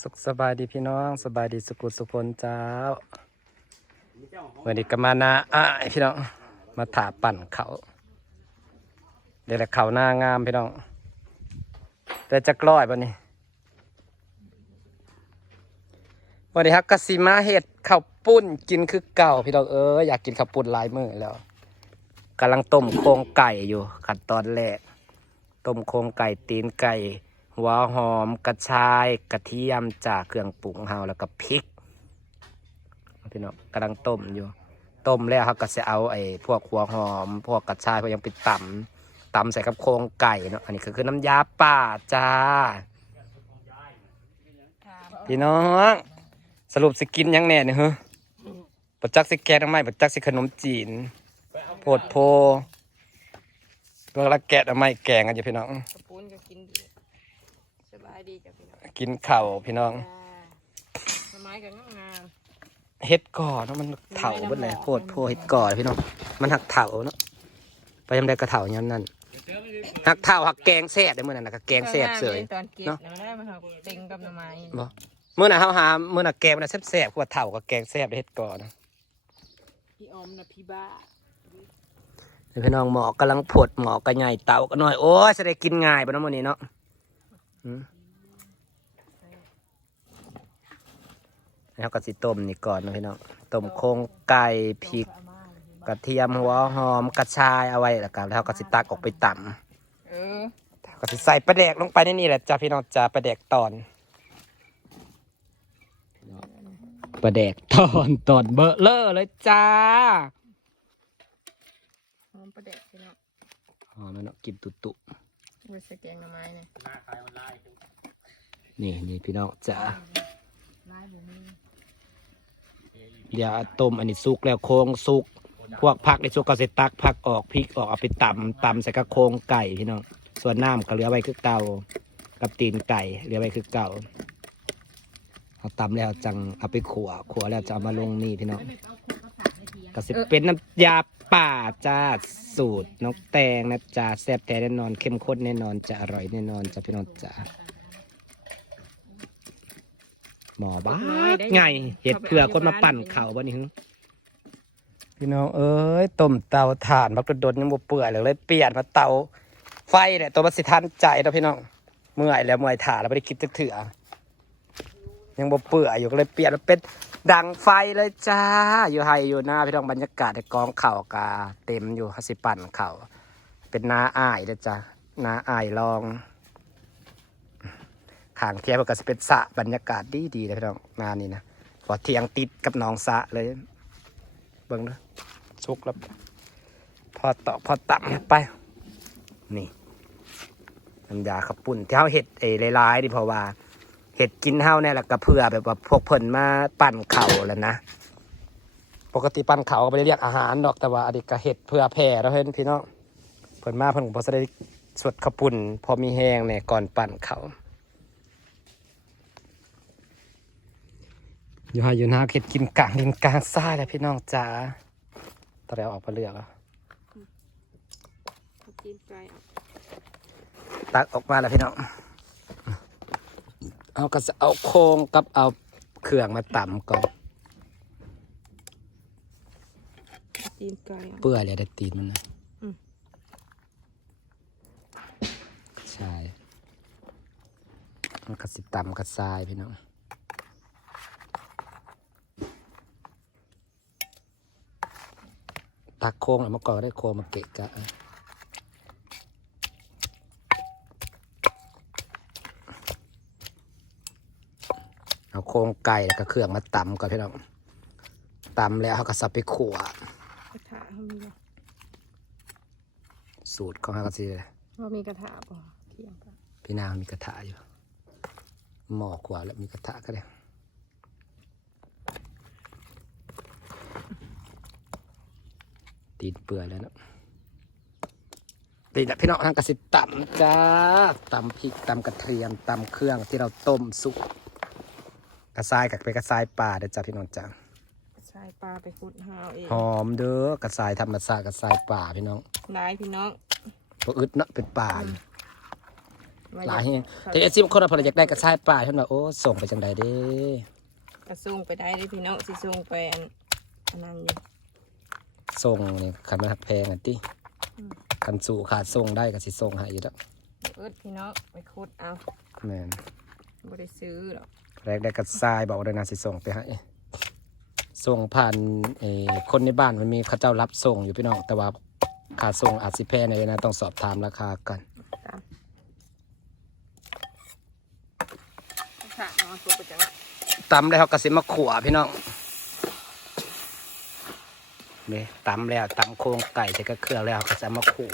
สุขสบายดีพี่น้องสบายดีสุขุสุคนเจ้ามีเจ้าของวันนี้ก็มานาอะพี่น้องมาถาปั่นเขาเดี๋ยวแหละเขาหน้างามพี่น้อง แต่จะกล้อยปะนี่วันนี้ครับกสิมาเห็ดข้าวปุ้นกินคือเก่าพี่น้องเอออยากกินข้าวปุ้นหลายมื้อแล้วกำลังต้มโครงไก่อยู่ขั้นตอนแรกต้มโครงไก่ตีนไก่ หัวหอมกระชายกระเทียมจากเครื่องปรุงเฮาแล้วก็พริกพี่น้องกำลังต้มอยู่ ต้มแล้วเขาก็จะเอาไอ้พวกหัวหอม พวกกระชายพวกยังไปตำตำใส่กับโครงไก่เนาะอันนี้ก็คือน้ำยาป่าจ้าพี่น้องสรุปสิกินยังแน่เนี่ยเฮ้ปัจจักสิแกงทำไมปัจจักสิขนมจีนโพดโพเพื่อละแกะทำไมแกงกันอยู่พี่น้องปุนก็กินดีายดีจ้ะพี่น้องกินข้าวพี่น้องจ้าสมัยก็งามงามเฮ็ดก่อเนาะมันเถาเบิดเลยโพดโพเฮ็ดก่อพี่น้องมันหักเถาเนาะไปยำได้กระเถาย้ำนั่นหักเถาหักแกงแซ่บได้เมื่อนั้นนะก็แกงแซ่บเสย ตอนเก็บเนาะเนาะได้มาครับเต็งกับหน่อไม้บ่เมื่อน่ะเฮาหาเมื่อน่ะแกงมันนะแซ่บๆกว่าเถากับแกงแซ่บได้เฮ็ดก่อนะ พี่อมนะพี่บ้าเดี๋ยวพี่น้องหมอกำลังผดหมอกระใหญ่เตาก็น้อยโอ้ยจะได้กินง่ายบ่เนาะมื้อนี้เนาะอืม แล้วก็สิต้มนี่ก่อนเนาะพี่น้องต้มโครงไก่พริกกระเทียมหัวหอมกระชายเอาไว้แล้วก็แล้วก็สิตักออกไปตำเออก็สิใส่ปลาแดกลงไปในนี่แหละจ้าพี่น้องจ้าปลาแดกตอนปลาแดกตอนตอนเบอร์เลอร์เลยจ้าหอมประเด็ดพี่น้องอ๋อนั่นเนาะกินตุตุไว้ใส่แกงหน่อไม้เนี่ยหน้าขายออนไลน์นี่นี่พี่น้องจ้าลายบุมี เดี๋ยวต้มอันนี้สุกแล้วโค้งสุก พวกผักในสุกก็ใส่ตักผักออกพริกออกเอาไปตำตำใส่กระโครงไก่พี่น้องส่วนน้ำก็เหลือไว้คือเก่ากับตีนไก่เหลือไว้คือเก่าเอาตำแล้วจังเอาไปขัวขัวแล้วจะเอามาลงนี่พี่น้องก็สิเป็นน้ำยาป่าจ้าสูตรน้องแตงนะจ้าแซ่บแต่แน่นอนเข้มข้นแน่นอนจะอร่อยแน่นอนจ้าพี่น้องจ้า หมอบ้าดไงเห็ดเผื่อคนมาปั่นเข่าบ่นี่ฮึพี่น้องเอ้ยต้มเตาถ่านบักโดดๆยังบ่เปื่อยเลยเลยเปลี่ยนมาเตาไฟเนี่ยตัวมันสิทันใจเนาะพี่น้องเมื่อยแล้วเมื่อยถ่านแล้วไม่ได้คิดจะเถื่อยังบ่เปื่อยอยู่ก็เลยเปลี่ยนมาเป็นดังไฟเลยจ้า อยู่ไฮอยู่หน้าพี่น้องบรรยากาศในกองเข่าวกาเต็มอยู่เขาสิปั่นเข่าเป็นนาอ้ายเลยจ้านาอ้ายลอง ขางเทียบก็จะเป็นสะบรรยากาศดีดีๆเลยพี่น้องนานนี่นะพอเทียงติดกับหนองสะเลย เบิ่งนะสุกแล้วพอต่อพอตับไป นี่น้ำยาขับปุ่นที่เขาเห็ดเอหลายๆดิเพราะว่าเห็ดกินเฮาเนี่ยแหละก็เพื่อแบบว่าพวกเพิ่นมาปั่นเข่าแล้วนะปกติปั่นเข่าก็ไม่ได้เรียกอาหารดอกแต่ว่าอันนี้ก็เห็ดเพื่อแผ่แล้วเห็นพี่น้องเพิ่นมาเพิ่นก็บ่ได้สวดขาวปุ่น พอมีแห้งเนี่ยก่อนปั่นเข่า อยู่หาอยู่นาเห็ดกินกลางดินกลางทรายเลยพี่น้องจ๋าตอนแรกออกมาเลือกอะกินไก่ตักออกมาแล้วพี่น้อง เอาก็จะเอาโครงกับเอาเครื่องมาต่ำก่อนกินไก่เปื่อยเลยได้ตีนมันนะอืมใช่มันกระสิต่ำกระทรายพี่น้อง ตักโค้งเอามาก่อนก็ได้โค้งมาเกะกะเอาโครงไก่แล้วก็เครื่องมาตำก่อนพี่น้องตำแล้วเขาก็สับไปขั่วกระถาเขามีบ่สูตรของเขาก็สิว่ามีกระถาบ่เที่ยงกันพี่นางมีกระทะอยู่หมอกกว่าแล้วมีกระทะก็ได้ ตีนเปื่อยแล้วเนอะตีนแล้วพี่น้องทางกระสิตำจ้าตำพริกตำกระเทียมตำเครื่องที่เราต้มสุกกระซายกับไปกระซายป่าเด้อจ้าพี่น้องจ้าใส่ปลาไปขุดหาวเองหอมเด้อกระซายธรรมชาติกระซายป่าพี่น้องหลายพี่น้องตัวอึดเนาะเป็นป่าอยู่มหลายแฮงแต่เอฟซีบางคนเราพออยากได้กระชายป่าท่านว่าโอ้ส่งไปจังใดเด้กระส่งไปได้เด้อพี่น้องสิส่งไปอันอันนั้นอยู่ ส่งนี่คันมันหักแพงอะติคันสู่ขาดส่งได้ก็สิส่งให้อยู่แล้วเอิดพี่น้องไปขุดเอาแม่นบ่ได้ซื้อหรอกแรกได้กระชายบอกเลยนะสิส่งไปให้ส่งผ่านเอ่อคนในบ้านมันมีเขาเจ้ารับส่งอยู่พี่น้องแต่ว่าค่าส่งอาจสิแพงหน่อยนะต้องสอบถามราคากันตามค่ะเอามาส่งไปจังละตำแล้วเขาก็สิมาขัวพี่น้อง นี่ตำแล้วตำโครงไก่ใส่กระเครื่องแล้วก็จะมาขัว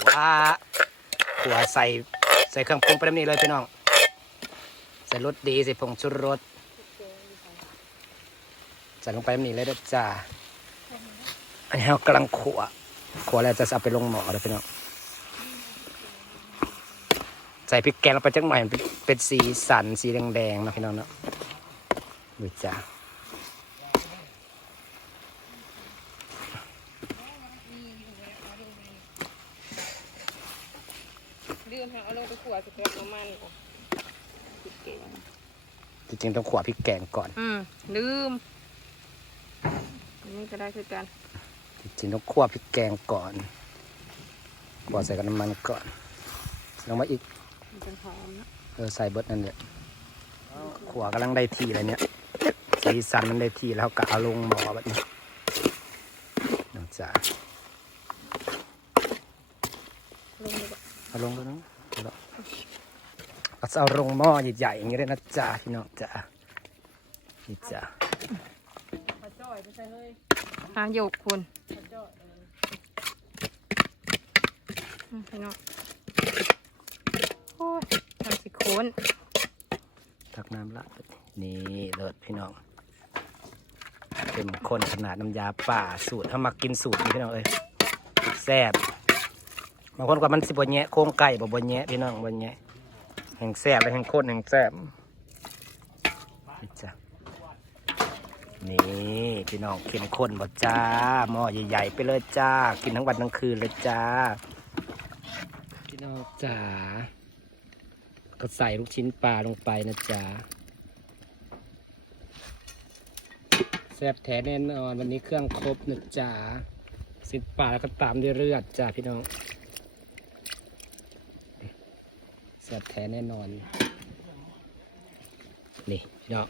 ขัวใส่ใส่เครื่องปรุงไปแบบนี้เลยพี่น้อง ใส่รสดีใส่ผงชูรสใส่ลงไปแบบนี้เลยเด้อจ้าอันนี้เรากำลังขัวขัวแล้วจะเอาไปลงหม้อเลยพี่น้องใส่พริกแกงลงไปจังหน่อยเป็นสีสันสีแดงๆนะพี่น้องเนาะดูจ้า ลืมเอาลงไปขัวสิเกิดน้ำมันก่อนผิดเกณฑ์จริงๆต้องขวพริกแกงก่อน อืมลืมอันนี่ก็ได้คือกันจริงๆต้องคั่วพริกแกงก่อนคั่วใส่กับน้ำมันก่อนลงมาอีก มันเป็นหอมนะเออใส่เบิดนั่นแหละขัวกำลังได้ทีเลยเนี่ย สีสันมันได้ทีแล้วก็เอาลงหม้อแบบนี้นะจ๊ะ ลง เลยบ่เอาลงแล้วเนาะเอาละเอาเอาลงหม้อใหญ่ๆอย่างนี้เลยนะจ๊ะพี่น้องจ๊ะนี่จ้ะหาโยกคุณอืมพี่น้องโอ้ยทำสิโคนตักน้ำละนี่เลิศพี่น้องเป็นคนขนาดน้ำยาป่าสูตรถ้ามากินสูตรนี่พี่น้องเอ้ยแซ่บ บางคนก็มันสิบวันแยะโครงไก่บ่บนแยะพี่น้องบนแยะแห่งแซ่บและแห่งข้นแห่งแซ่บนี่จ้ะนี่พี่น้องเข้มข้นบ่จ้าหม้อใหญ่ๆไปเลยจ้า กินทั้งวันทั้งคืนเลยจ้า พี่น้องจ๋าก็ใส่ลูกชิ้นปลาลงไปนะจ๊ะแซ่บแท้แน่นอนวันนี้เครื่องครบนะจ๊ะสิ้นปลาแล้วก็ตามด้วยเลือดจ้าพี่น้อง แซ่บแท้แน่นอน นี่พี่น้อง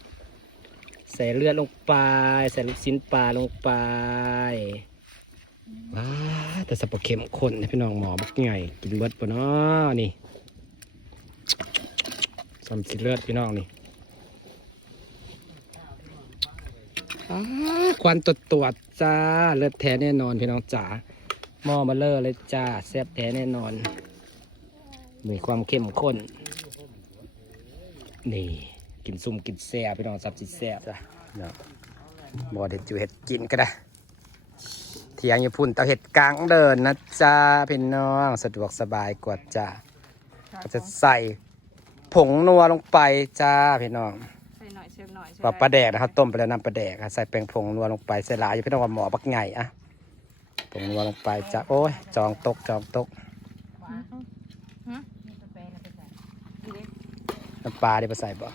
ใส่เลือดลงไป ใส่ลูกชิ้นปลาลงไป ว้า แต่สับปะเข็มข้นนะพี่น้องหมอบักใหญ่กินเบิดปะเนาะนี่สามสิเลือดพี่น้องนี่ควันตรวจตรวจจ้า เลือดแท้แน่นอนพี่น้องจ๋าหม้อมาเลอเลยจ้าแซ่บแท้แน่นอน มีความเข้มข้น นี่กินซุ่มกินแซ่บพี่น้องสับสิแซ่บจ้ะเนาะบ่เด็ดจูเห็ดกินก็ได้เทียงอยู่พุ่นเตาเห็ดกลางเดินนะจ้าพี่น้องสะดวกสบายกว่าจ้าก็จะใส่ผงนัวลงไปจ้าพี่น้องใส่หน่อยเชฟหน่อยใช่ปลาปลาแดกนะครับ ต้มไปแล้วนำปลาแดกครับใส่แป้งผงนัวลงไปใส่หลายอยู่พี่น้องว่าหมอบักไงอะผงนัวลงไปจ้าโอ้ยจองตกจองตก น้ำปลาได้ไปใส่บ่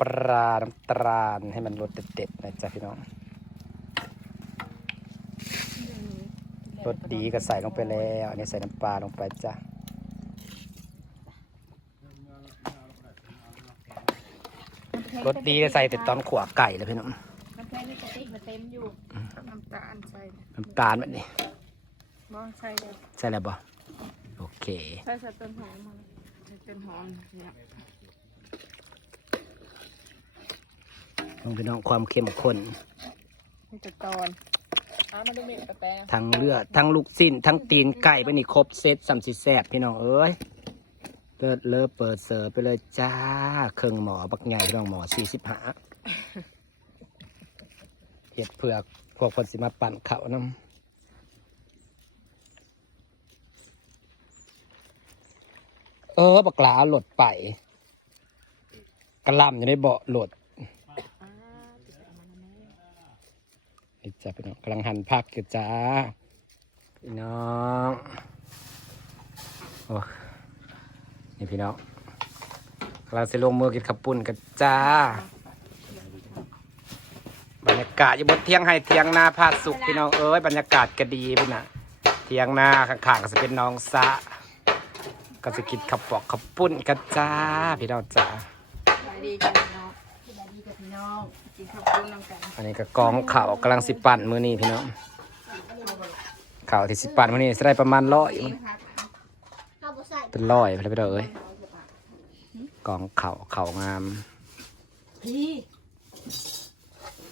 ปลาน้ำตาลให้มันรสเด็ดๆนะจ้าพี่น้องรสดีก็ใส่ลงไปแล้วอันนี้ใส่น้ำปลาลงไปจ้ารสดีใส่แต่ตอนขวไก่เลยพี่น้องน้ำแข็งนี่กระติกมาเต็มอยู่น้ำตาลใส่น้ำตาลแบบนี้บ้องใส่เลยใช่แล้วบ่โอเค ใส่ใส่ต้นหอมมา ใส่ต้นหอมเนี่ยต้องพี่น้องความเข้มข้นนี่จะตอนอ้ามาดูเม็ดกาแฟทั้งเลือดทั้งลูกสิ้น ทั้งตีนไก่ไปนี่ครบเซตสัมสิแซบพี่น้องเอ้ยเปิดเลิฟเปิดเสิร์ฟไปเลยจ้า เครื่องหมอบักใหญ่พี่น้องหมอสี่สิบห้าเห็ดเผือกพวกคนสิมาปั่นเขาวน้ำ เออบักหลาหลดไปกระลำอยู่ในเบาะหลดนี่จ้าพี่น้องกำลังหั่นผักอยู่จ้าพี่น้องโอ้นี่พี่น้องเราจะลงมือกินขับปุ่นกันจ้าบรรยากาศอยู่บนเทียงให้เทียงนาพาสุกพี่น้องเอ้ยบรรยากาศก็ดีพี่น่ะ เทียงนาข้างๆก็จะเป็นน้องสะ ก็จะกินขับปอกขับปุ้นกันจ้าพี่น้องจ้าสวัสดีจ้าพี่น้องสวัสดีกับพี่น้องกินข้าวปุ้นน้ำกันอันนี้ก็กองข่าวกำลังสิปั่นมือนี้พี่น้องข่าวที่สิปั่นมือนี้จะได้ประมาณร้อยมั้งเราบ่ใส่เป็นร้อยไปเลยพี่น้องเอ้ยกองข่าวข่าวงามพี่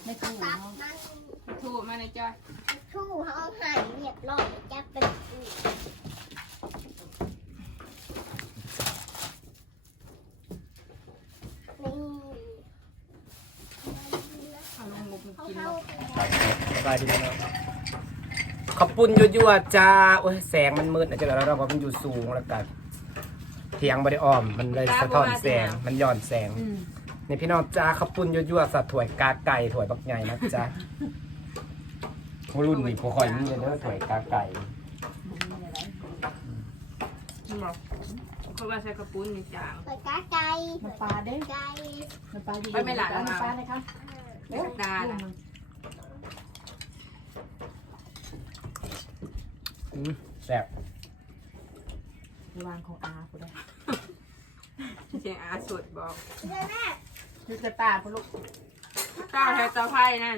ไม่ถูกตับเนาะมันถูกมาในจ้อยชู้ห้องหายเรียบร้อยจะเป็นอีกนี่ เอาลงมุ กเขากินเข้าเนาะไปแล้วสบายดีพี่น้องขับปุ้นยั่วๆจ้าโอ้ยแสงมันมืดนะจ๊ะแล้วเราก็มันอยู่สูงแล้วกันเทียงบริอ้อม มันเลยสะท้อนแสงมันย้อนแสงอืมนี่พี่น้องจ้าขับปุ้นยั่วๆสัตว์ถวยกาไก่ถวยบักใหญ่นะจ้ารุ่นนี้พวกคอยมีเด้อถวยกาไก่นี่บอกเขาว่าใช้กระปุ้นนี่จาง เปิดกาไก่น้ำปลาเด้ไก่น้ำปลาดีไปไม่หลานแล้วนะน้ำปลาเลยครับ เล็กตาน่ะอืมแซ่บระวางของอาคุณได้เสียงอาสุดบอกเดี๋ยวแม่ยูจะตาคุณลูกเจ้าแทนเจ้าไพ่นั่น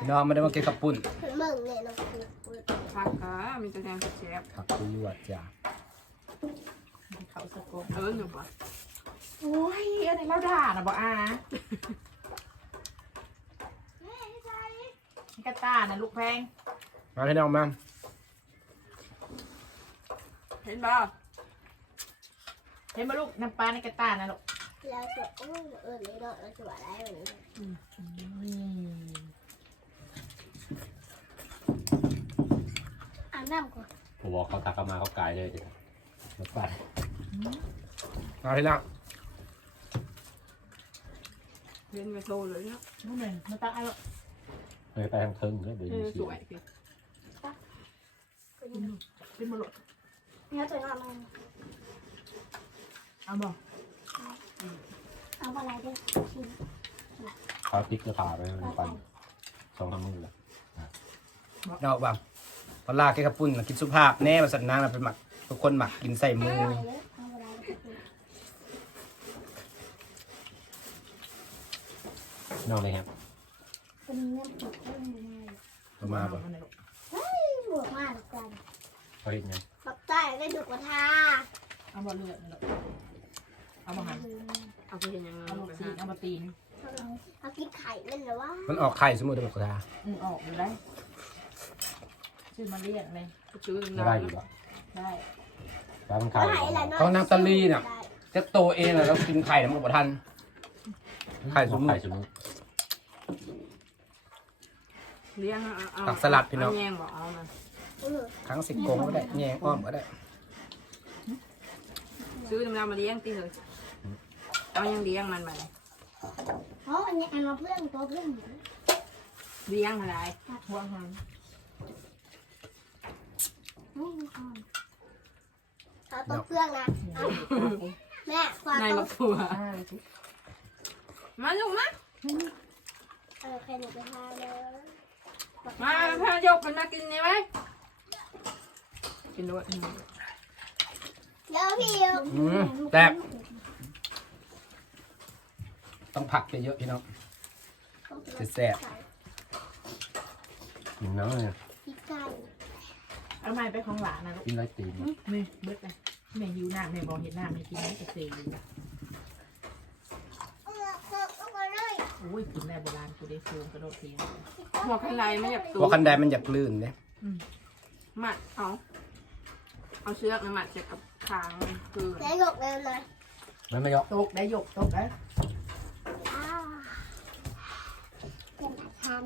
พี่น้องไม่ได้มากินขับปุ้นถึงเบิ่งเนี่ยน้องคือเปิดพักก็มีแต่แทนเชฟขับปุ้นยั่วจ้าเขาสะกดเออหนูบอกโอ้ยอันนี้เราด่านะบอกอา แม่ไม่ใช่ นี่ กระตานะลูกแพง มาพี่น้องมาเห็นบ่เห็นไหมลูกน้ำปลาในกระตานะลูกเราจะโอ้ยเออนี่เนาะเราจะว่าได้แบบนี้อาบน้ำก่อนผมบอกเขาตักกมาเขากายเลยจ้ะมาปัดมาพี่น้องเรียนกระโตเลยเนาะนู่นเลยมาตักเอาลูก ไปไปทางเทิงเลยเดี๋ยวเอนี้อเสีสยวยสิขึ้นมาลูกเนี่ยตัวน้ำมันเอาบอกเอาอะไรด้วยชิมเขาติ๊กจะผ่าไปมันปันสองทำมือละดอกบังพอลากแกขับปุ้นน่ะกินสุภาพแน่มาสัตว์นางเราเป็นหมักทุกคนหมักกินใส่มือ เอาอะไรเลยเอาอะไรเลยนอกเลยครับ เป็นเนื้อตุ๋นเรื่องยังไง เอามาบ่เอเลยลูกเฮ้ยบวกมากกันเขาเห็นไงปักใต้ได้ดูกระทาเอาบอเลือดนะลูกเอามาหันเอาไปเห็นยังไงเอามาตีนเอามาตีนเอากินไข่มันเหรอวะมันออกไข่สมมุติเป็นกระทาอืมออกอยู่ได้ชื่อมาเรียกเลยซื้อไม่ได้อยู่หรอกได้แล้วมันเอาขายไข่ละน้อยเขานักตะลีน่ะจะโตเองเลยแล้วกินไข่แล้วมันก็บ่ทันไข่สุมุไข่สุมุ เลี้ยงเอาผักสลัดพี่น้องแยงบอกเอามาเออครั้งสิงโกงก็ได้แยงอ้อมก็ได้ซื้อน้ำลายมาเลี้ยงตีเลยเอายังเลี้ยงมันไปเพราะอันนี้อันมาเพื่อนตัวเพื่อนเลี้ยงอะไรหัวหันเอาตัวเพื่อนนะเอาแม่ควาในตัวมะขัวอ่าเลยสิมาลูกมา เออใครหนูไปทาเลย มาพายกมันมากินนี่ไว้กินด้วยเดี๋ยวพี่เดี๋ยวอืมแซ่บต้องผักเยอะๆพี่น้องจะแซ่บกินน้ำเลยพริกไก่เอาไม้ไปของหลานนะลูกกินไรตีนนี่เบิดเลยแม่หิวน้ำแม่บอกเห็นน้ำแม่กินน้ำจะเซยอยู่ เออเออเอามาเลย โอ้ยกินแม่โบราณกูได้ซูมกระโดดเทียงหัวข้างในไม่อยากตูเพราะคันใดมันอยากลื่นเนี่ยมัดเอาเอาเชือกนะมัดเสร็จกับคางคือแล้วหยกเลยเลยมันไม่ยกตกได้หยกตกได้อ้าวเป็นทาน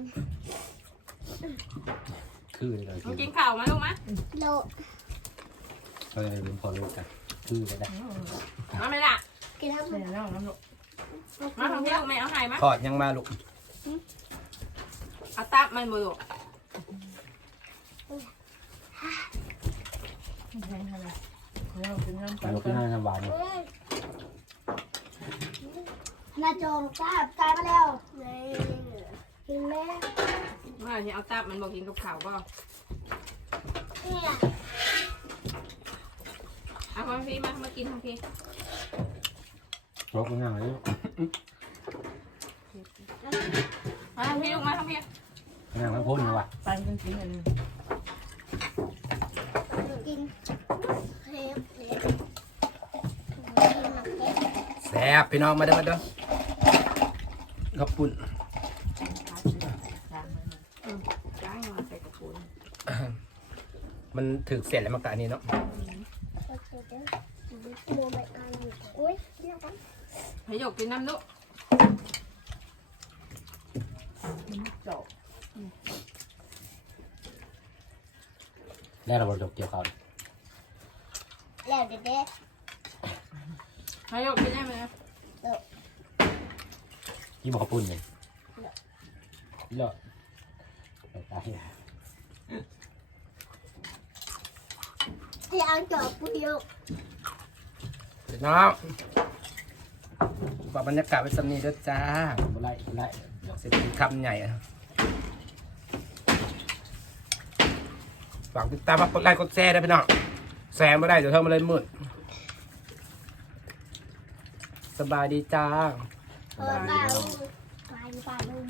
คือเลยมึงกิกินนข้าวมาลูกมะโลเขาเลยลืมพอรู้กันคือก็ได้มาไหมล่ะกินทั้งหมแม่ดน้องน้ำลูก มาทำที่ลูกแม่เอาไห้มะทอดยังมาลูกเอาตับมันบ่ลูกแพงเท่าไหร่เรากินน้ำเดี๋ยวขึ้นให้น้ำหวานเอ้ยนาโจงกล้ากลายมาแล้วนี่กินแม่ว่าจะเอาตับมันบอกกินกับข้าวบ่เนี่ยเอาของพี่มามากินของพี่โจ๊กง่ายเลยมาทางพี่ลูกมาทางพี่ง่ายทั้งพ้นเลยว่ะไปกินกินอันนี้กินเค้กเค้กกินน้ำเค้กแซ่บพี่น้องมาเด้อมาเด้อขอบคุณจานมันจ้างมาใส่กระปุกมันถึกเสร็จแล้วมากะอันนี้เนาะ ให้หยกกินน้ำลูกจบได้ระบบจบเกี่ยวกับแล้วเด็ดให้หยกกินได้ไหมยี่บอกปุ่นเลยเลอะตายๆที่อ่านจอบผู้เดียวพี่น้อง ฝากบรรยากาศไว้สำนีด้วยจ้าบไล่ไรเสร็จคำใหญ่อะฝากติดตามมากดไลค์กดแชร์ได้พี่น้องแซมไม่ได้เดี๋ยวเธอมาเลยมืดสบายดีจ้า เออป้าลุงไปป้าลุง